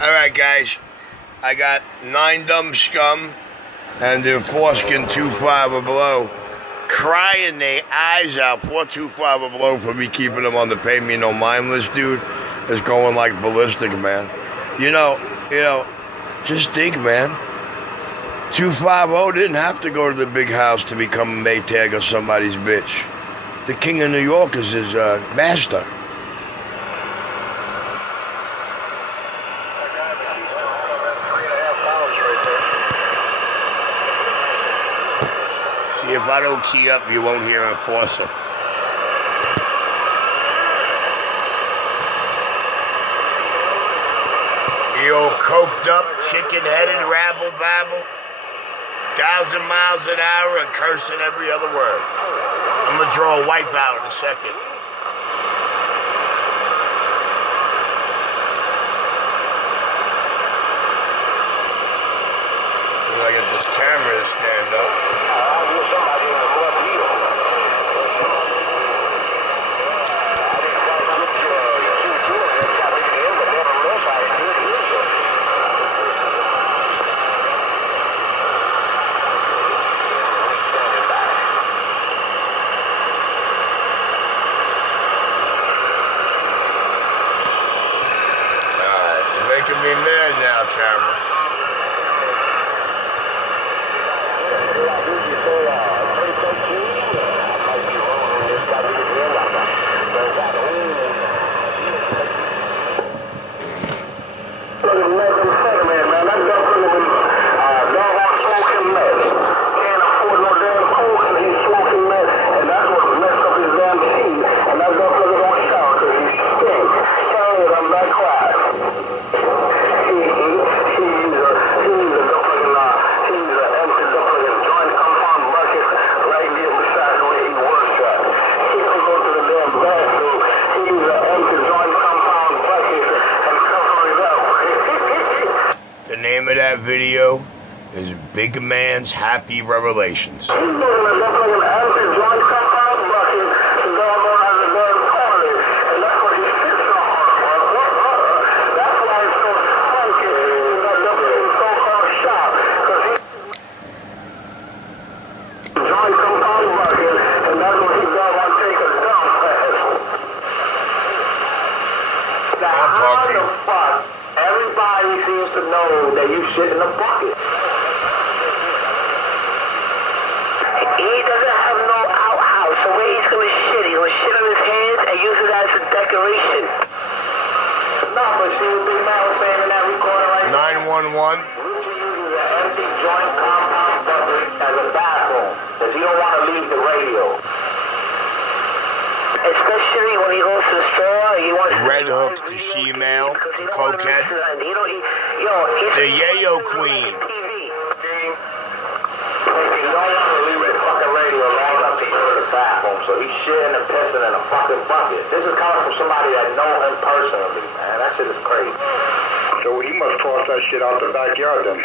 Alright, guys. I got 9 dumb scum and their foreskin 2-5 or below crying their eyes out. Poor 2-5 or below for me keeping them on the pay me no mind list, dude. Is going like ballistic, man. You know, just think, man. 250 didn't have to go to the big house to become a Maytag or somebody's bitch. The king of New York is his master. See, if I don't key up, you won't hear Enforcer. You old coked up, chicken-headed rabble-babble, 1,000 miles an hour and cursing every other word. I'm gonna draw a wipeout in a second. See if I get this camera to stand up. Making me mad now, camera. The name of that video is Big Man's Happy Revelations. Everybody seems to know that you shit in a bucket. He doesn't have no outhouse, so where he's gonna shit? He's gonna shit on his hands and use it as a decoration. No, but see what Big Man was saying in that recording right 911. Richie uses an empty joint compound bucket as a bathroom, because he don't want to leave the radio. Especially when he goes to the store, he wants Red Hook, the she-male, the cokehead, the yayo queen. He don't want to leave the fucking radio long enough to go to the bathroom, so he's shitting and pissing in a fucking bucket. This is coming from somebody that know him personally, man. That shit is crazy. So he must toss that shit out the backyard then.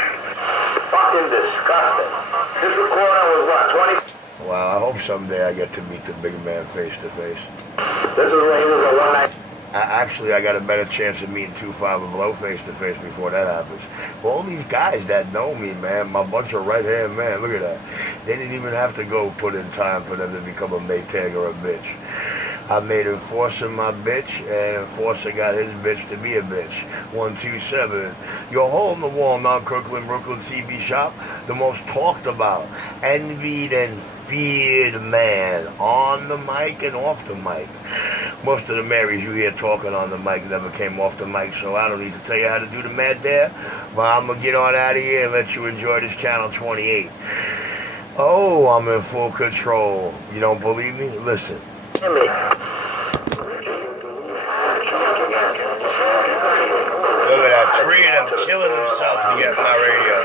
Fucking disgusting. This recording was what, 20? Wow, I hope someday I get to meet the big man face to face. This is when he was a one-night. Actually, I got a better chance of meeting 2-5 and below face to face before that happens. Well, all these guys that know me, man, my bunch of right-hand man, look at that. They didn't even have to go put in time for them to become a Maytag or a bitch. I made Enforcer my bitch, and Enforcer got his bitch to be a bitch. 127. Your hole in the wall, non-Crooklyn, Brooklyn CB shop, the most talked about, envied and feared man on the mic and off the mic. Most of the Marys you hear talking on the mic never came off the mic, so I don't need to tell you how to do the mad there. But I'm gonna get on out of here and let you enjoy this channel 28. Oh, I'm in full control. You don't believe me? Listen. Look Look at that, 3 of them killing themselves to get my radio.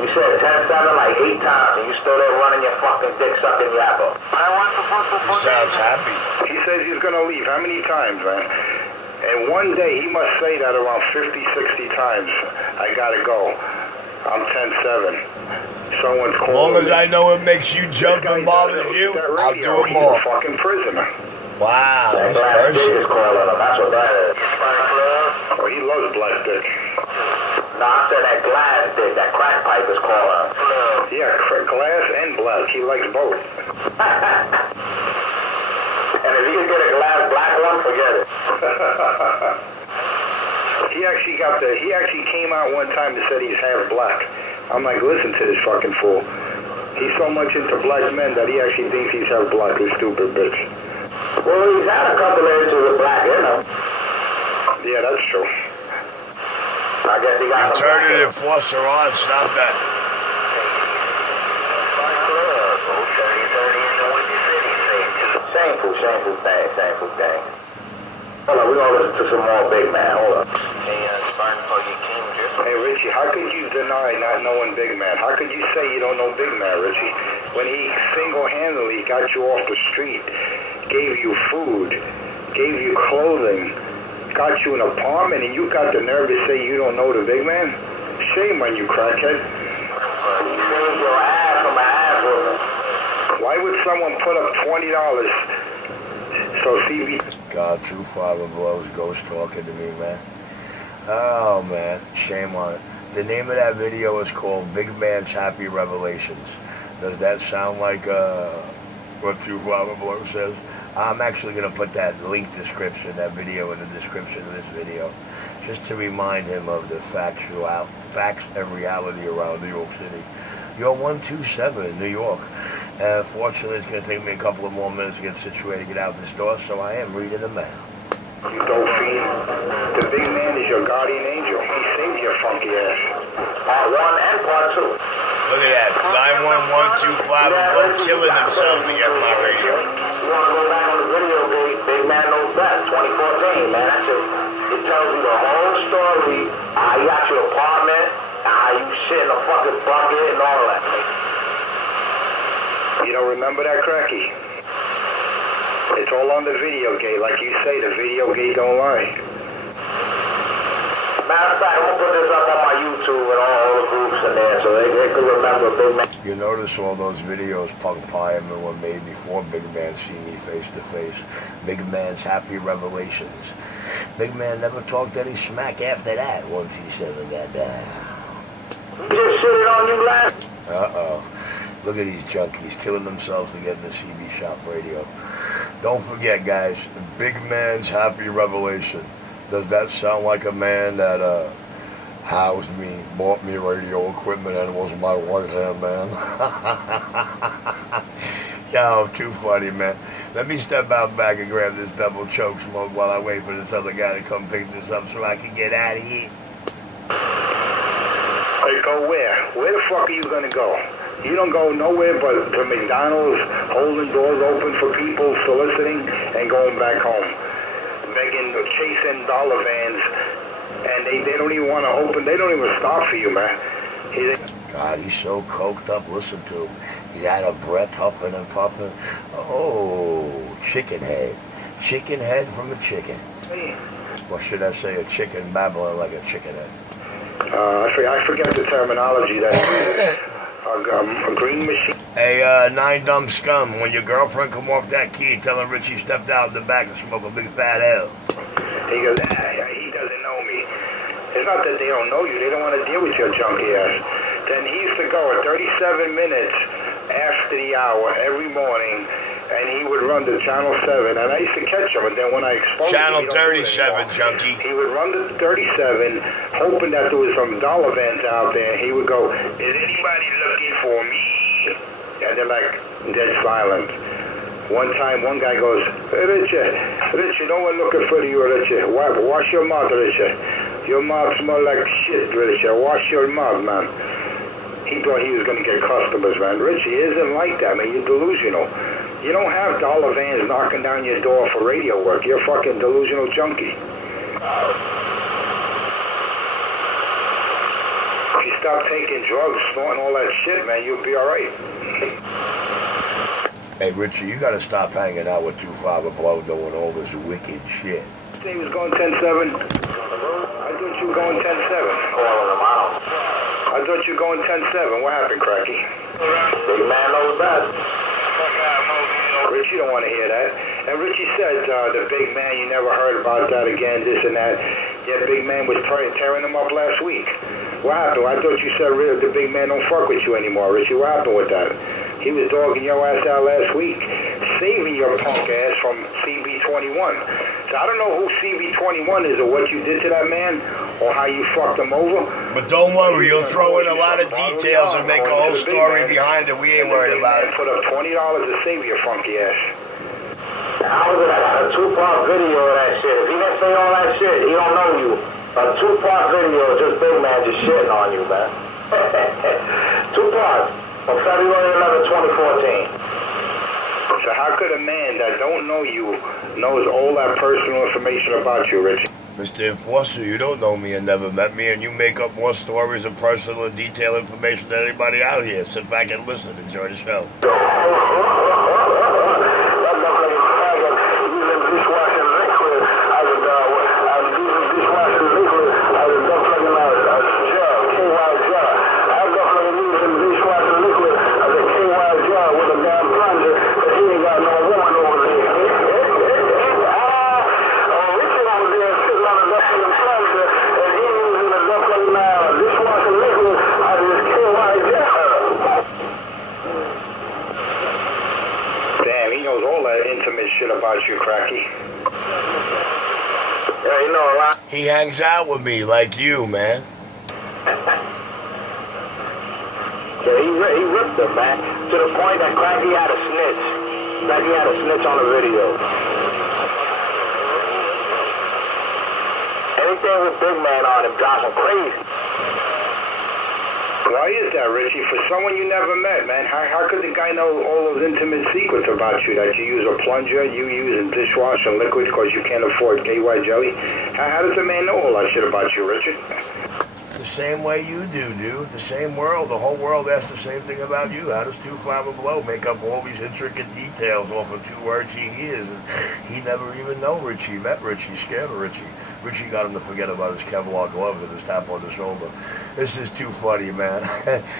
You said 10-7 like 8 times, and you still there running your fucking dick sucking yapper. He sounds happy. He says he's gonna leave. How many times, man? And one day he must say that around 50, 60 times. I gotta go. I'm 10-7. Someone's calling. As long as I know it makes you jump and bothers you, I'll do it more. He's a fucking prisoner. Wow, that's Black cursing. Dick is calling him. That's what that is. Oh, he loves black dick. No, I said that glass did. That crack pipe is called Yeah, glass and black. He likes both. And if you can get a glass black one, forget it. He actually came out one time and said he's half black. I'm like, listen to this fucking fool. He's so much into black men that he actually thinks he's half black. This stupid bitch. Well, he's had a couple of inches of black in him. Yeah, that's true. I guess he got Alternative Foster on, stop that. Shameful thing. Hold on, we're gonna listen to some more Big Man. Hold on. Hey, Richie, how could you deny not knowing Big Man? How could you say you don't know Big Man, Richie? When he single-handedly got you off the street, gave you food, gave you clothing, got you an apartment, and you got the nerve to say you don't know the Big Man? Shame on you, crackhead. You saved your ass from an ass whooping. Why would someone put up $20 so CB... God, True Father Blows, ghost talking to me, man. Oh, man, shame on it. The name of that video is called Big Man's Happy Revelations. Does that sound like what True Father Blows says? I'm actually going to put that link description, that video in the description of this video, just to remind him of the facts and reality around New York City. You're 127 in New York. Fortunately, it's going to take me a couple of more minutes to get situated, get out this door, so I am reading the mail. You dope fiend. The Big Man is your guardian angel. He saved your funky ass. Part 1 and Part 2. Look at that. 91125 Blow killing themselves to get my radio. You want to go back on the video, Big Man Knows Best, 2014, man. That just, it tells you the whole story. How you got your apartment, how you shit in a fucking bucket and all that. You don't remember that, Cracky? It's all on the video gate. Like you say, the video gate don't lie. Matter of fact, I'm going to put this up on my YouTube and all the groups in there so they can remember Big Man. You notice all those videos Punk Pieman were made before Big Man see me face to face. Big Man's Happy Revelations. Big Man never talked any smack after that once he said that down. He just shitted on you last. Uh-oh. Look at these junkies killing themselves to get in the CB Shop radio. Don't forget, guys, Big Man's Happy Revelation. Does that sound like a man that housed me, bought me radio equipment, and was my right-hand man? Yo, too funny, man. Let me step out back and grab this double choke smoke while I wait for this other guy to come pick this up so I can get out of here. Hey, go where? Where the fuck are you gonna go? You don't go nowhere but to McDonald's, holding doors open for people, soliciting, and going back home. Begging, chasing dollar vans, and they don't even want to open, they don't even stop for you, man. God, he's so coked up, listen to him. He's out of breath, huffing and puffing. Oh, chicken head. Chicken head from a chicken. Or should I say a chicken babbling like a chicken head? I forget the terminology that a green machine. Hey, 9 dumb scum, when your girlfriend come off that key, tell her Richie stepped out in the back and smoked a big fat L. He goes, he doesn't know me. It's not that they don't know you, they don't want to deal with your junky ass. Then he used to go at 37 minutes after the hour every morning, and he would run to Channel 7, and I used to catch him, and then when I exposed Channel him... 37, junkie. He would run to 37, hoping that there was some dollar vans out there, and he would go, is anybody looking for me? And they're like, dead silent. One time, one guy goes, hey, Richard, no one looking for you, Richard. Wash your mouth, Richard. Your mouth smells like shit, Richard. Wash your mouth, man. He thought he was going to get customers, man. Richie isn't like that, man. You're delusional. You don't have dollar vans knocking down your door for radio work. You're a fucking delusional junkie. If you stop taking drugs, snorting all that shit, man, you'll be all right. Hey, Richie, you gotta stop hanging out with 25 Blow doing all this wicked shit. He was going 10-7. I thought you were going 10-7. Calling him out. I thought you were going 10-7. What happened, Cracky? Big Man Knows Best. Richie don't want to hear that. And Richie said, the Big Man, you never heard about that again, this and that. Yeah, Big Man was tearing him up last week. What happened? I thought you said the big man don't fuck with you anymore, Richie. What happened with that? He was dogging your ass out last week, saving your punk ass from CB21. So I don't know who CB21 is or what you did to that man or how you fucked him over. But don't worry, you'll throw in a lot of details and make a whole story behind it. We ain't worried about it. Put up $20 to save your funky ass. I was a two-part video of that shit. If he didn't say all that shit, he don't know you. A two-part video of just big man just shitting on you, man. 2 parts. On February 11, 2014. So how could a man that don't know you knows all that personal information about you, Richie? Mr. Enforcer, you don't know me and never met me, and you make up more stories and personal and detailed information than anybody out here. Sit back and listen. Enjoy the show. About you, Cracky. Yeah, you know a lot. He hangs out with me like you, man. Yeah, he ripped him, man. To the point that Cracky had a snitch. Cracky had a snitch on the video. Anything with big man on him drives him crazy. Why is that, Richie? For someone you never met, man, how could the guy know all those intimate secrets about you? That you use a plunger, you use a dishwasher liquid because you can't afford KY jelly? How does a man know all that shit about you, Richard? The same way you do, dude. The same world. The whole world asks the same thing about you. How does 25 Below make up all these intricate details off of 2 words he hears? And he never even know Richie. Met Richie, scared of Richie. Richie got him to forget about his Kevlar glove and his tap on the shoulder. This is too funny, man.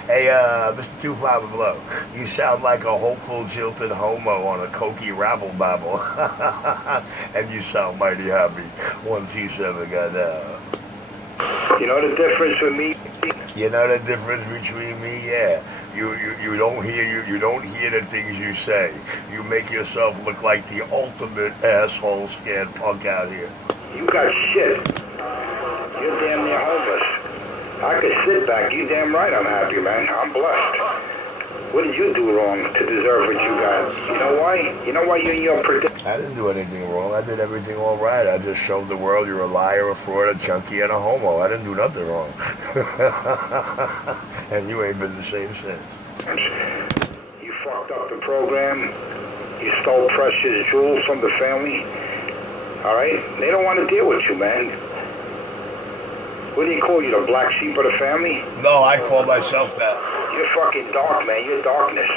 Hey, Mr. 25 Below, you sound like a hopeful, jilted homo on a cokey rabble-babble. And you sound mighty happy. 127 got down. You know the difference with me? You know the difference between me? Yeah. You don't hear the things you say. You make yourself look like the ultimate asshole scared punk out here. You got shit. You're damn near homeless. I could sit back. You damn right I'm happy, man. I'm blessed. What did you do wrong to deserve what you got? You know why? You know why you're in your predicament? I didn't do anything wrong. I did everything all right. I just showed the world you're a liar, a fraud, a junkie, and a homo. I didn't do nothing wrong. And you ain't been the same since. You fucked up the program. You stole precious jewels from the family. All right? They don't want to deal with you, man. What do you call you, the black sheep of the family? No, I call myself that. You're fucking dark, man. You're darkness.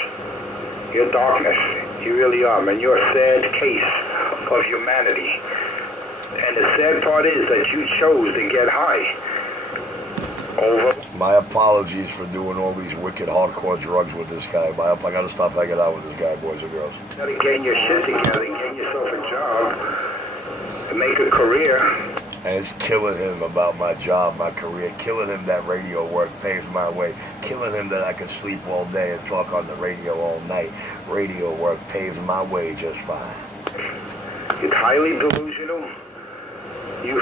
You're darkness. You really are, man. You're a sad case of humanity. And the sad part is that you chose to get high. Over. My apologies for doing all these wicked hardcore drugs with this guy. I gotta stop hanging out with this guy, boys and girls. You gotta get your shit together, get yourself a job, and make a career. And it's killing him about my job, my career, killing him that radio work paves my way, killing him that I can sleep all day and talk on the radio all night. Radio work paves my way just fine. It's highly delusional. You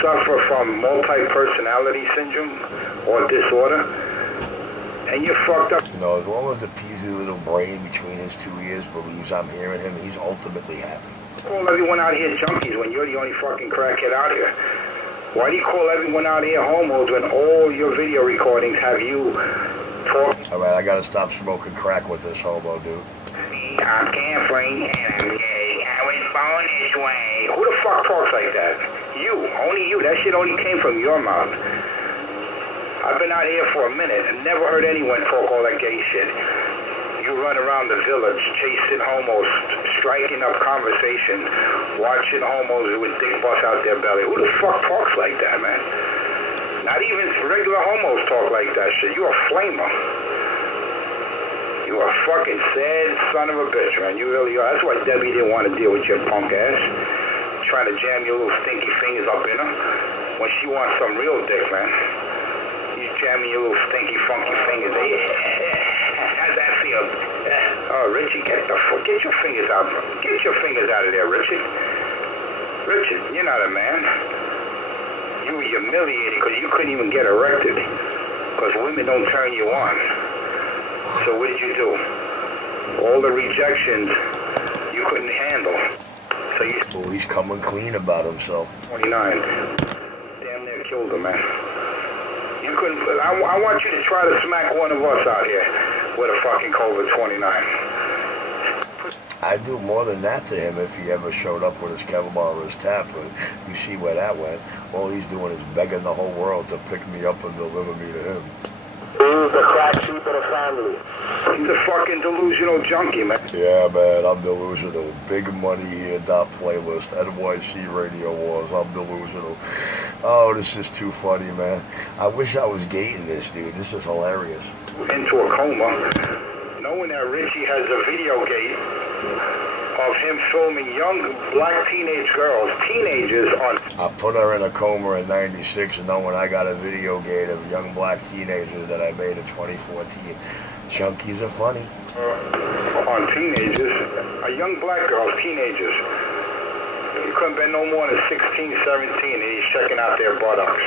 suffer from multi-personality syndrome or disorder, and you're fucked up. You know, as long as the peasy little brain between his 2 ears believes I'm hearing him, he's ultimately happy. Call everyone out here junkies when you're the only fucking crackhead out here. Why do you call everyone out here homos when all your video recordings have you talking? Alright, I gotta stop smoking crack with this homo, dude. I'm carefree and I'm gay. I was born this way. Who the fuck talks like that? You. Only you. That shit only came from your mouth. I've been out here for a minute and never heard anyone talk all that gay shit. You run around the village chasing homos, striking up conversation, watching homos with dick bust out their belly. Who the fuck talks like that, man? Not even regular homos talk like that shit. You a flamer. You a fucking sad son of a bitch, man. You really are. That's why Debbie didn't want to deal with your punk ass. Trying to jam your little stinky fingers up in her when she wants some real dick, man. He's jamming your little stinky, funky fingers. How's that feel? Oh, Richie, get your fingers out. Get your fingers out of there, Richie. Richard, you're not a man. You were humiliated because you couldn't even get erected. Because women don't turn you on. So what did you do? All the rejections you couldn't handle. So you... Oh, he's coming clean about himself. 29. Damn near killed him, man. You couldn't... I want you to try to smack one of us out here with a fucking COVID-29. I'd do more than that to him if he ever showed up with his kettlebell or his tap, but you see where that went. All he's doing is begging the whole world to pick me up and deliver me to him. He's the crack sheep of the family. He's a fucking delusional junkie, man. Yeah, man, I'm delusional. Big Money Here playlist, NYC Radio Wars, I'm delusional. Oh, this is too funny, man. I wish I was gating this, dude. This is hilarious. Into a coma, knowing that Richie has a video gate of him filming young black teenage girls, teenagers on... I put her in a coma in '96, knowing I got a video gate of young black teenagers that I made in 2014. Junkies are funny. On teenagers, young black girls, teenagers. You couldn't be no more than 16, 17, and he's checking out their buttocks.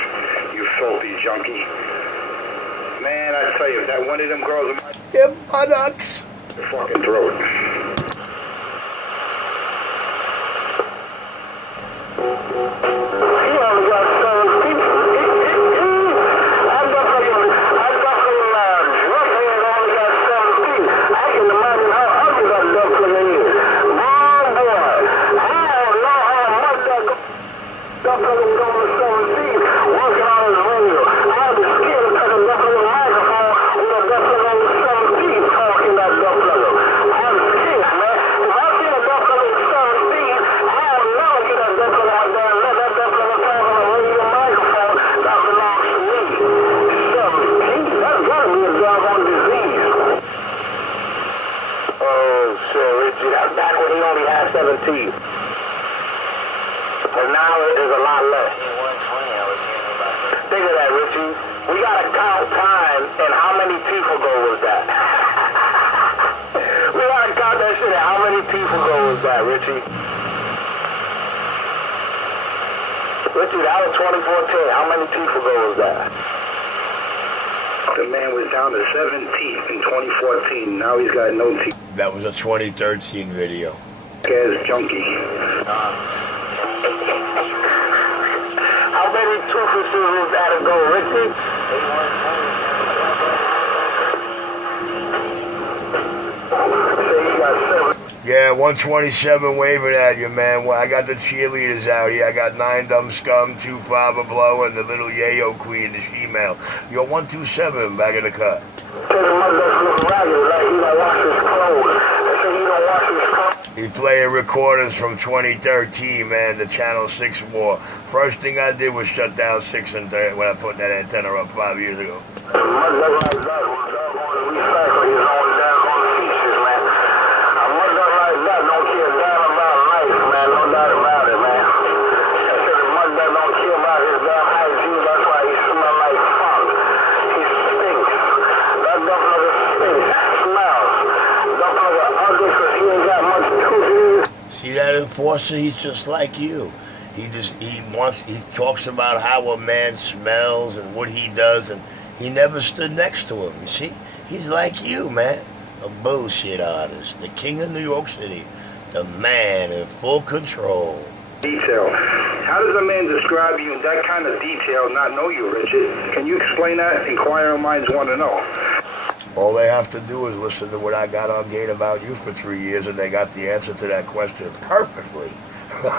You filthy junkie. Man, I tell you, if that one of them girls... Their buttocks! Your fucking throat. But now there's a lot less. Think of that, Richie. We gotta count time and how many teeth ago was that? We gotta count that shit and how many teeth ago was that, Richie? Richie, that was 2014. How many teeth ago was that? The man was down to 7 teeth in 2014. Now he's got no teeth. That was a 2013 video. Ass junkie. How many toothbrushes was that ago, Richie? Yeah, 127 waving at you, man. Well, I got the cheerleaders out here. I got 9 Dumb Scum, 2 Father Blow, and the little Yayo Queen, the female. You're 127 back in the cut. He's playing recordings from 2013, man, the Channel 6 war. First thing I did was shut down 6 and 30 when I put that antenna up 5 years ago. See that enforcer? He's just like you. He talks about how a man smells and what he does, and he never stood next to him. You see? He's like you, man. A bullshit artist. The king of New York City. The man in full control. Detail. How does a man describe you in that kind of detail, not know you, Richard? Can you explain that? Inquiring minds want to know. All they have to do is listen to what I got on Gate about you for 3 years, and they got the answer to that question perfectly. Well,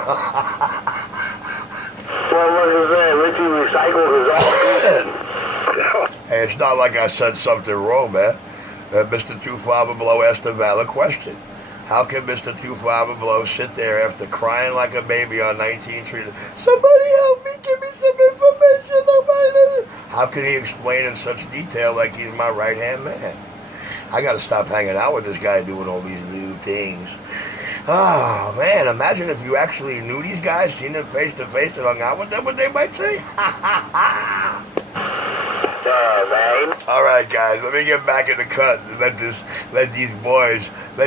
what is that? Richie recycled his own. Hey, it's not like I said something wrong, man. Mr. Two Father Blow asked a valid question. How can Mr. Two Father Blow sit there after crying like a baby on 19th Street? Somebody help me, give me some information. How can he explain in such detail like he's my right-hand man? I got to stop hanging out with this guy doing all these new things. Oh, man, imagine if you actually knew these guys, seen them face to face and hung out with them, what they might say. Yeah, man. All right, guys, let me get back in the cut and let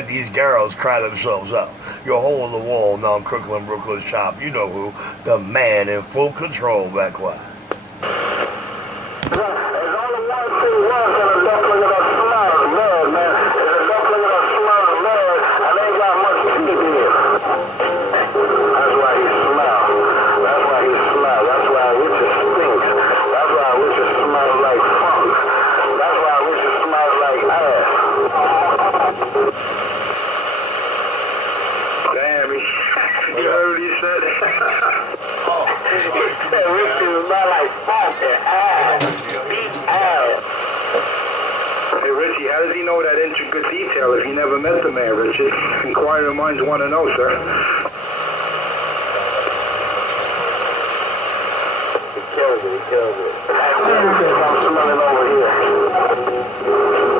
these girls cry themselves out. Your hole in the wall, non-Crooklyn, Brooklyn shop. You know who? The man in full control, back why. There's only one thing worse than a duckling that smells bad, man. It's a duckling that smells bad, and they ain't got much teeth in it. That's why he smells. That's why he smells. That's why Richard stinks. That's why Richard smells like funk. That's why Richard smells like ass. Damn, you heard what he said? Oh, He said Richard smells like funk and ass. Beat ass. Hey, Richie, how does he know that intricate detail if he never met the man, Richard? Inquiring minds want to know, sir. He kills it. I'm smelling over here.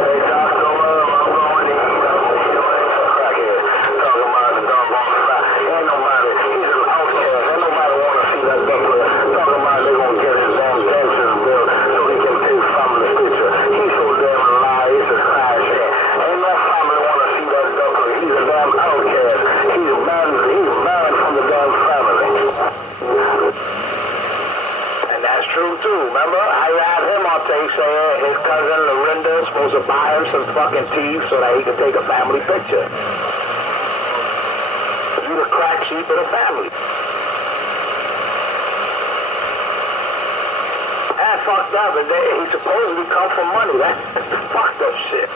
Hey, Dr. Love, I'm going to eat. You ain't a crackhead. Talking about the doggone spot. Ain't nobody, he's an outcast. Ain't nobody want to see that duckling. Talking about they going to get his damn taxes bill so he can pay family picture. He's so damn alive, it's a crash head. Ain't no family want to see that duckling. He's a damn outcast. He's banned from the damn family. And that's true too. Remember, I had him on tape saying his cousin Lorinda is supposed to buy him some fucking teeth so that he can take a family picture. You the crack sheep of the family. That's fucked up, and he supposedly come from money. That's fucked up shit.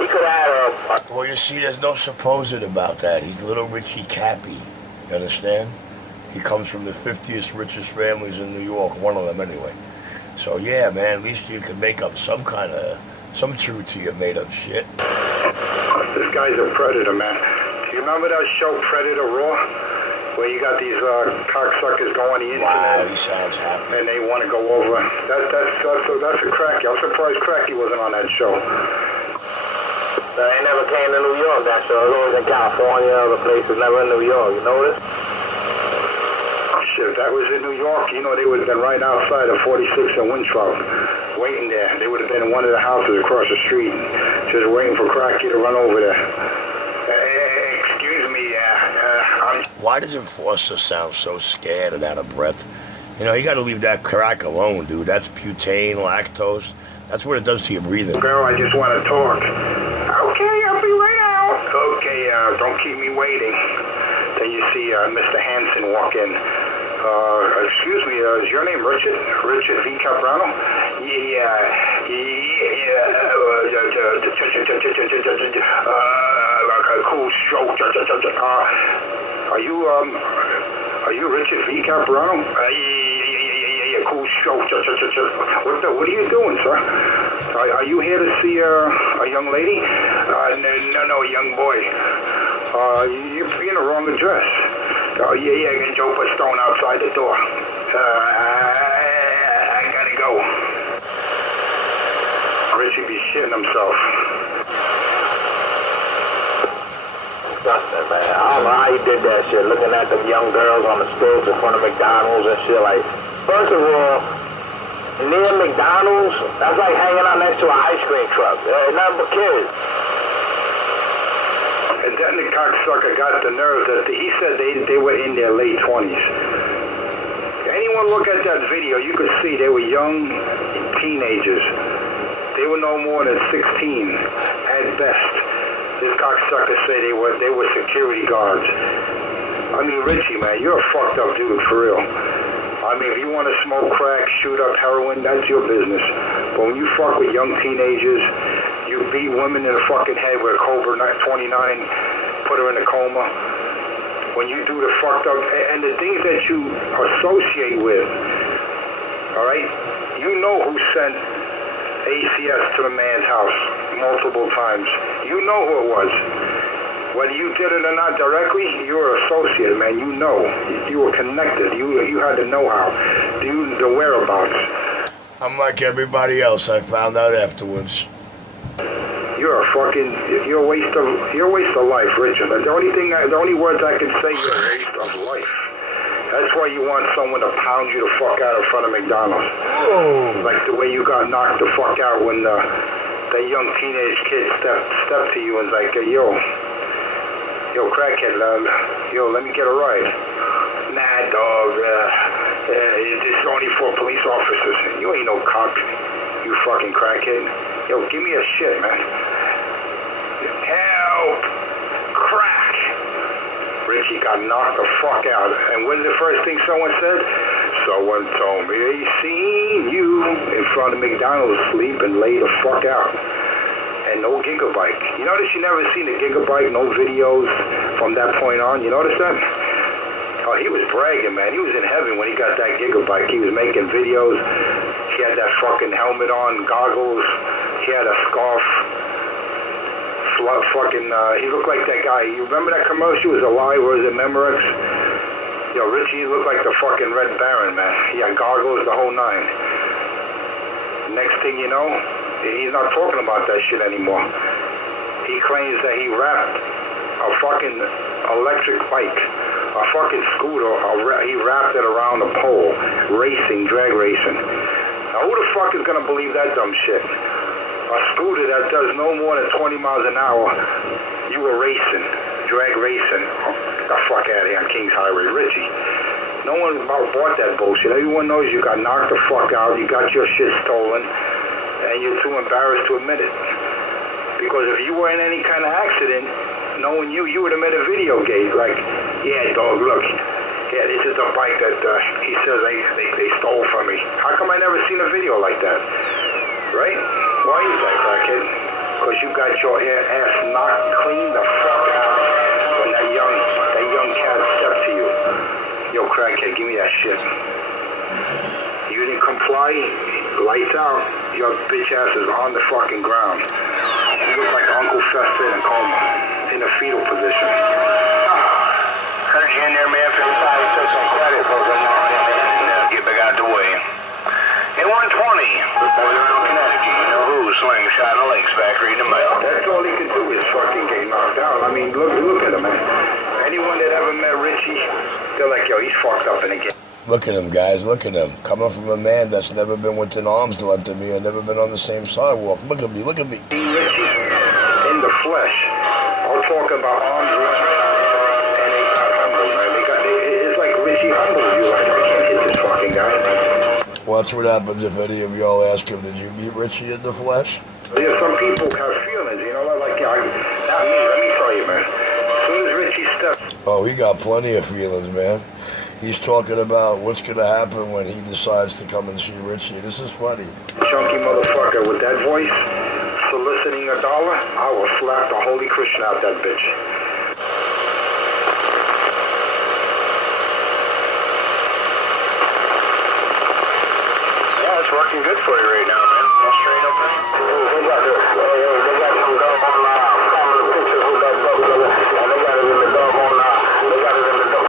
He could have well, you see, there's no supposed about that. He's little Richie Cappy. You understand? He comes from the 50th richest families in New York, one of them anyway. So yeah, man, at least you can make up some truth to your made up shit. This guy's a predator, man. Do you remember that show Predator Raw? Where you got these cocksuckers go on the internet. Wow, he sounds happy. And they want to go over. That's a cracky. I'm surprised Cracky wasn't on that show. They never came to New York, that show. It was always in California, other places, never in New York. You notice? Shit, if that was in New York, you know, they would have been right outside of 46 and Winthrop, waiting there. They would have been in one of the houses across the street, just waiting for Cracky to run over there. Excuse me, Why does Enforcer sound so scared and out of breath? You know, you gotta leave that crack alone, dude. That's butane, lactose. That's what it does to your breathing. Girl, I just want to talk. Okay, I'll be right out. Okay, don't keep me waiting. Then you see Mr. Hanson walk in. Excuse me, is your name Richard? Richard V. Caprano? Cool show. Are you Richard V. Caprano? Yeah, cool show. What are you doing, sir? Are you here to see a young lady? No, young boy. You're in the wrong address. Oh, yeah, I got Joe Pistone outside the door. I gotta go. Richie be shitting himself. Disgusting, man. I don't know how he did that shit, looking at them young girls on the stilts in front of McDonald's and shit. Like, first of all, near McDonald's, that's like hanging out next to an ice cream truck. Nothing but kids. And then the cocksucker got the nerve that he said they were in their late 20s. Anyone look at that video, you could see they were young teenagers. They were no more than 16 at best. This cocksucker said they were security guards. I mean, Richie, man, you're a fucked up dude, for real. I mean, if you want to smoke crack, shoot up heroin, that's your business. But when you fuck with young teenagers, you beat women in the fucking head with a Cobra 29, put her in a coma. When you do the fucked up, and the things that you associate with, all right? You know who sent ACS to the man's house multiple times. You know who it was. Whether you did it or not directly, you're an associate, man. You know. You were connected. You had the know-how. The whereabouts. I'm like everybody else. I found out afterwards. You're a waste of life, Richard. The only words I can say, you're a waste of life. That's why you want someone to pound you the fuck out in front of McDonald's. Whoa. Like the way you got knocked the fuck out when that young teenage kid stepped to you and was like, yo, crackhead, yo, let me get a ride. Nah, dog, this is only for police officers. You ain't no cop, you fucking crackhead. Yo, give me a shit, man. Help! Crack! Richie got knocked the fuck out. And when's the first thing someone said? Someone told me they seen you in front of McDonald's sleep and lay the fuck out. And no gigabyte. You notice you never seen a gigabyte, no videos from that point on? You notice that? Oh, he was bragging, man. He was in heaven when he got that gigabyte. He was making videos. He had that fucking helmet on, goggles. He had a scarf. He looked like that guy. You remember that commercial? It was Alive, or was it Memorex? Yo, Richie looked like the fucking Red Baron, man. He had goggles, the whole nine. Next thing you know, he's not talking about that shit anymore. He claims that he wrapped a fucking electric bike, a fucking scooter, he wrapped it around a pole, drag racing. Now who the fuck is gonna believe that dumb shit? A scooter that does no more than 20 miles an hour, you were racing, drag racing. Get the fuck out of here on Kings Highway, Richie. No one bought that bullshit. Everyone knows you got knocked the fuck out, you got your shit stolen, and you're too embarrassed to admit it. Because if you were in any kind of accident, knowing you would have made a video game. Like, yeah, dog, look. Yeah, this is the bike that he says they stole from me. How come I never seen a video like that? Right? Why is that, crackhead? Because you got your ass knocked clean the fuck out when that young cat stepped to you. Yo, crackhead, give me that shit. You didn't comply, lights out, your bitch ass is on the fucking ground. You look like Uncle Fester in a coma, in a fetal position. Heard you in there, man. 55 took some credit for the get back out the way. In 120, boys around Connecticut, you know who, slingshot in the Lakes factory in the mail. That's all he could do is fucking get knocked out. I mean, look at him, man. Anyone that ever met Richie, they're like, yo, he's fucked up in the game. Look at him, guys. Look at him. Coming from a man that's never been within arm's length of me and never been on the same sidewalk. Look at me. Look at me. Richie, in the flesh. I'm talking about arm's length. And they got humbled, man. It's like Richie humbled you. Like, I can't hit this fucking guy. Watch what happens if any of y'all ask him, did you meet Richie in the flesh? Yeah, some people have feelings, you know, like, not me, let me tell you, man. As soon as Richie steps... Oh, he got plenty of feelings, man. He's talking about what's going to happen when he decides to come and see Richie. This is funny. Chunky motherfucker with that voice, soliciting $1, I will slap the holy Christian out that bitch. Yeah, it's working good for you right now, man. All straight up.